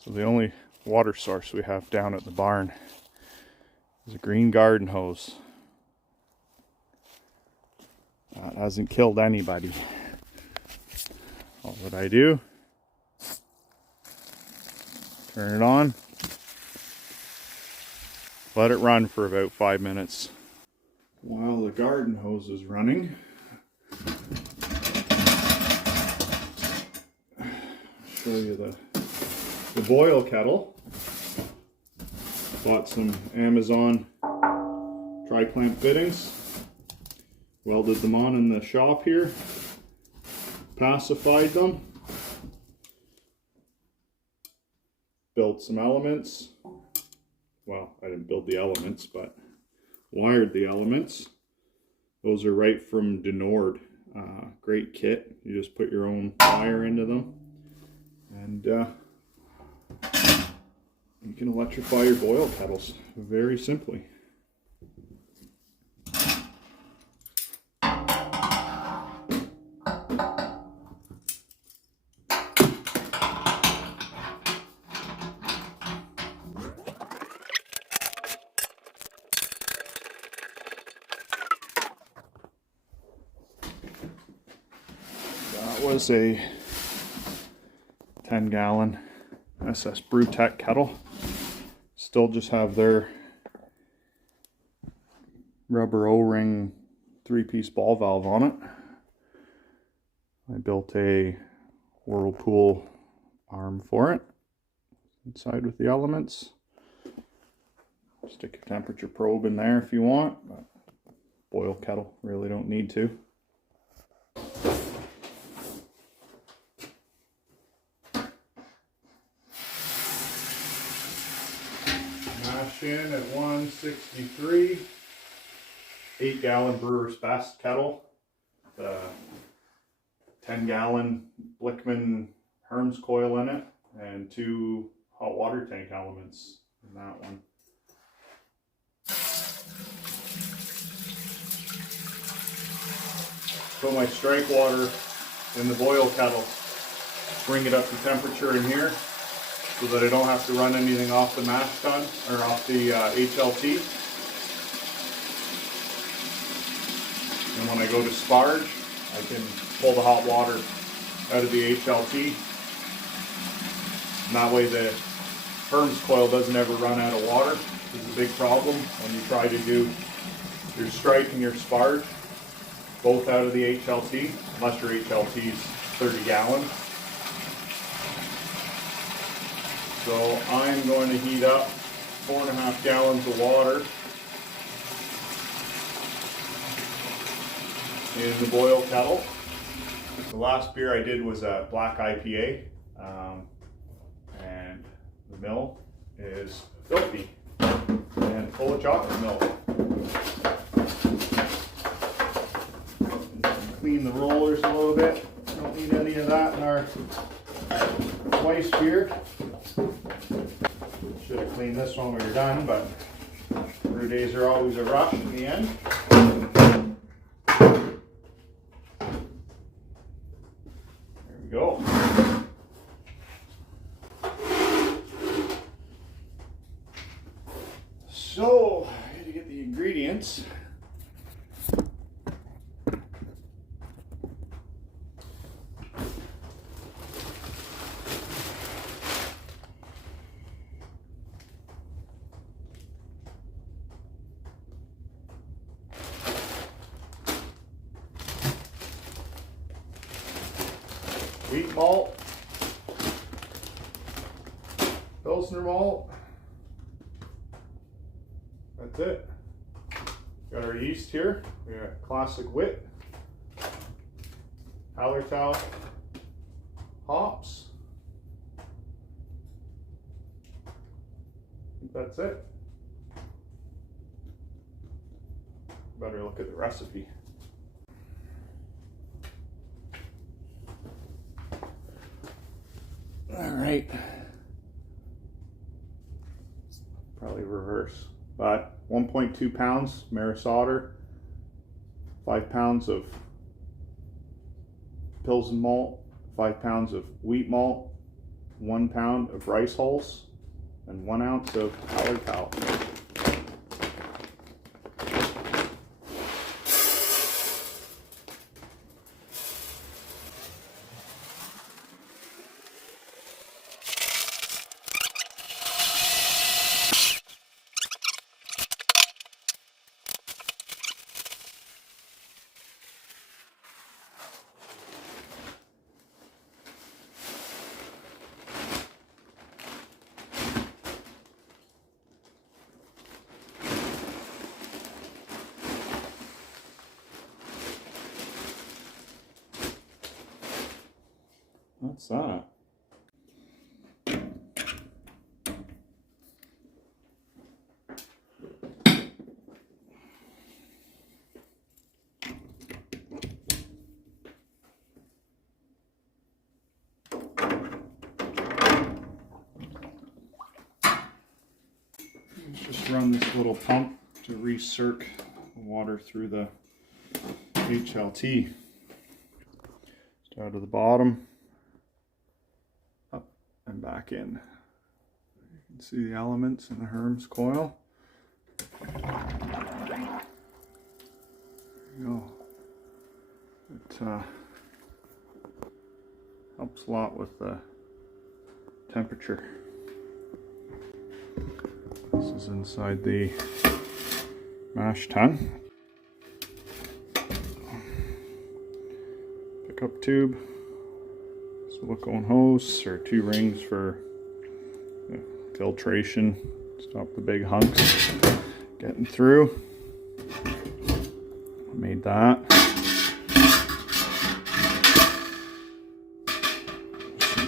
So the only water source we have down at the barn is a green garden hose. That hasn't killed anybody. All that I do, turn it on, let it run for about 5 minutes. While the garden hose is running, I'll show you the boil kettle. Bought some Amazon tri-clamp fittings, welded them on in the shop here, pacified them, built some elements. Well, I didn't build the elements, but wired the elements. Those are right from Denord. Great kit. You just put your own wire into them, and you can electrify your boil kettles very simply. That was a 10-gallon SS Brewtech kettle. Still just have their rubber O-ring 3-piece ball valve on it. I built a Whirlpool arm for it inside with the elements. Stick your temperature probe in there if you want, but boil kettle, really don't need to. Mash in at 163, 8-gallon Brewer's Best kettle, the 10-gallon Blickman Herms coil in it, and 2 hot water tank elements in that one. Put my strike water in the boil kettle, bring it up to temperature in here so that I don't have to run anything off the mash tun or off the HLT. And when I go to sparge, I can pull the hot water out of the HLT. And that way the Herms coil doesn't ever run out of water. This is a big problem when you try to do your strike and your sparge both out of the HLT, unless your HLT is 30 gallons. So I'm going to heat up 4.5 gallons of water in the boil kettle. The last beer I did was a black IPA, and the mill is filthy and full of chocolate milk. Clean the rollers a little bit. Don't need any of that in our Weissbier. Should have cleaned this one when you're done, but brew days are always a rush in the end. There we go. So, I had to get the ingredients. Wheat malt, Pilsner malt, that's it. Got our yeast here, we got classic wit, Hallertau hops. I think that's it. Better look at the recipe. All right, probably reverse, but 1.2 pounds Maris Otter, 5 pounds of Pilsen malt, 5 pounds of wheat malt, 1 pound of rice hulls and 1 ounce of powdered tallow. What's that? Just run this little pump to recirc water through the HLT. Start at the bottom, up and back in. You can see the elements in the Herms coil. There you go. It helps a lot with the temperature. This is inside the mash tun. Pickup tube, silicone hose, or 2 rings for filtration. Stop the big hunks getting through. Made that.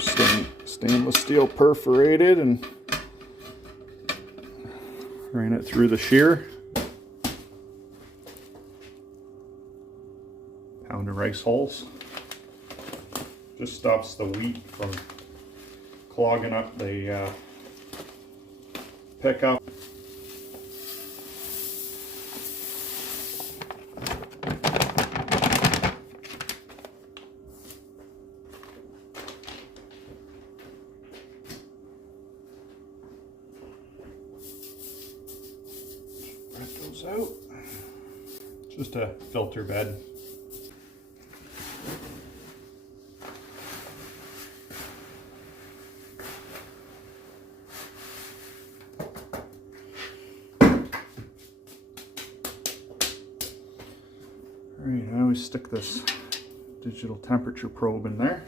Some stainless steel perforated and ran it through the shear. Pound of rice hulls. Just stops the wheat from clogging up the pickup. Spread those out. Just a filter bed. Alright, I always stick this digital temperature probe in there.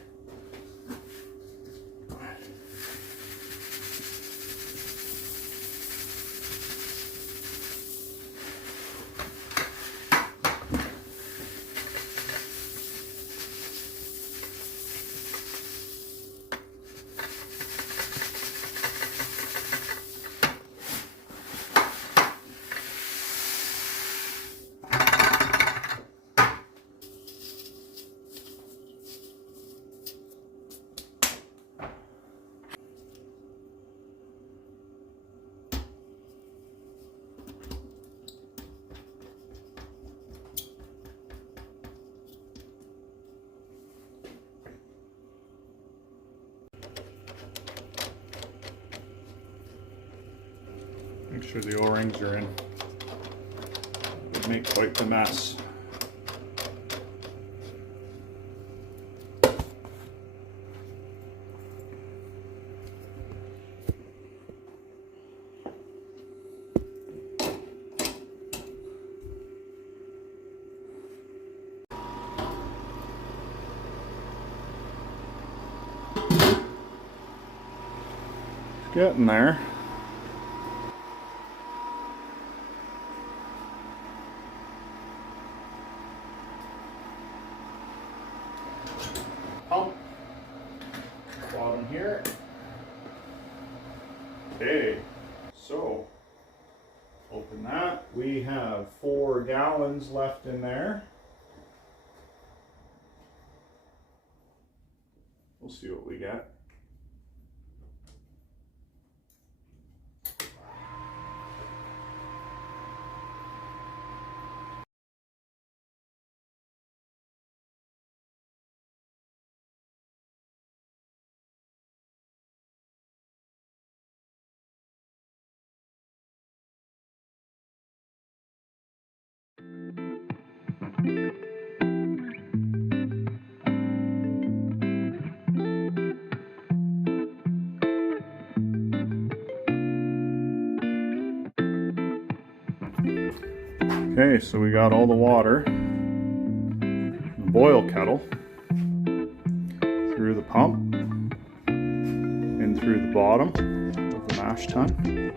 Make sure the O-rings are in. Would make quite the mess. It's getting there. Pump, bottom here. Okay, so open that. We have 4 gallons left in there. We'll see what we get. Okay, so we got all the water in the boil kettle through the pump in through the bottom of the mash tun.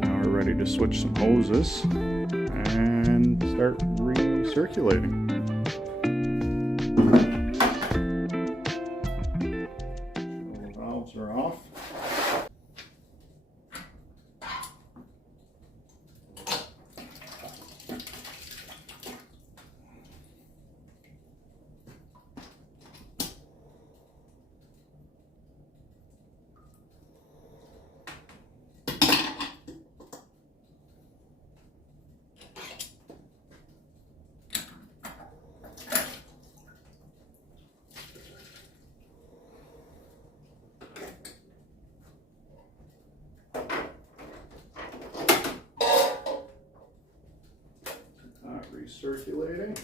Now we're ready to switch some hoses and start recirculating. So the valves are off. Recirculating.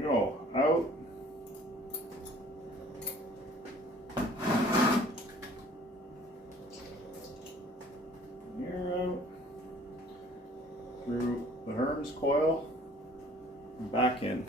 Go out. Here out. Through the Herms coil and back in.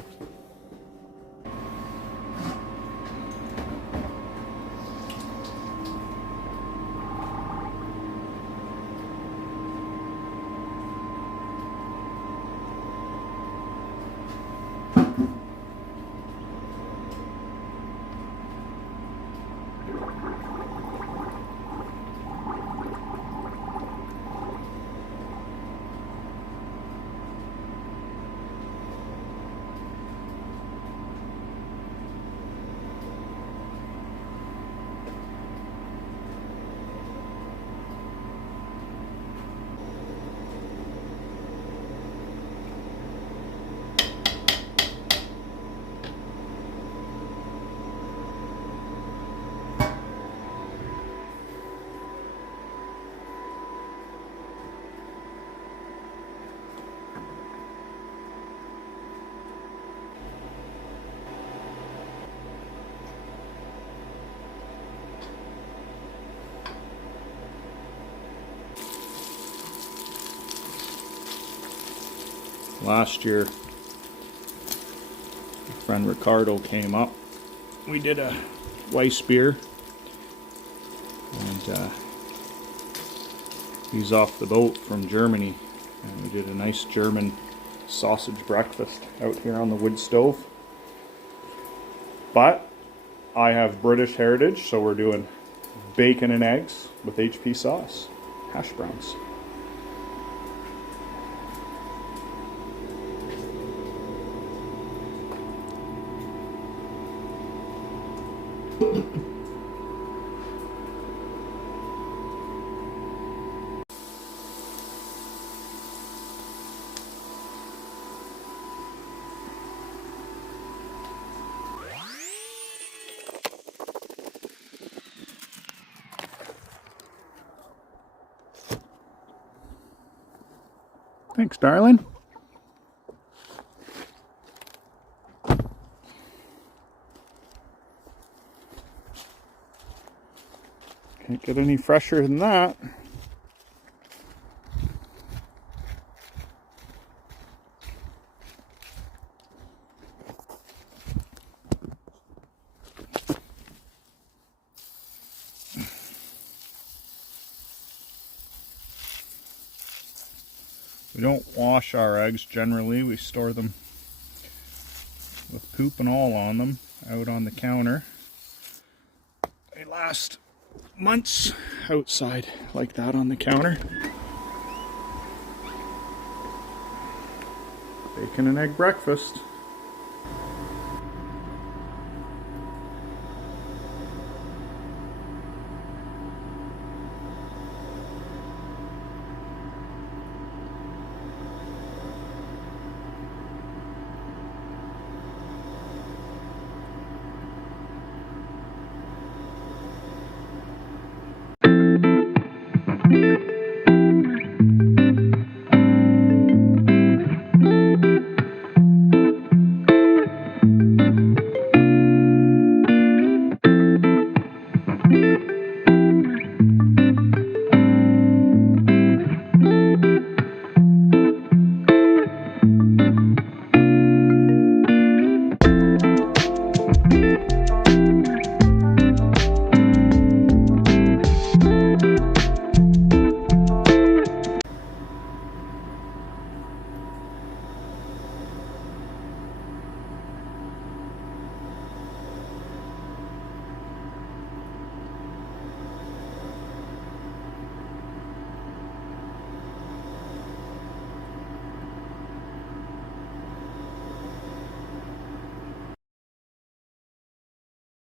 Last year, my friend Ricardo came up. We did a Weissbier, and he's off the boat from Germany, and we did a nice German sausage breakfast out here on the wood stove. But I have British heritage, so we're doing bacon and eggs with HP sauce, hash browns. Thanks, darling. Can't get any fresher than that. We don't wash our eggs generally. We store them with poop and all on them out on the counter. They last months outside like that on the counter. Bacon and egg breakfast.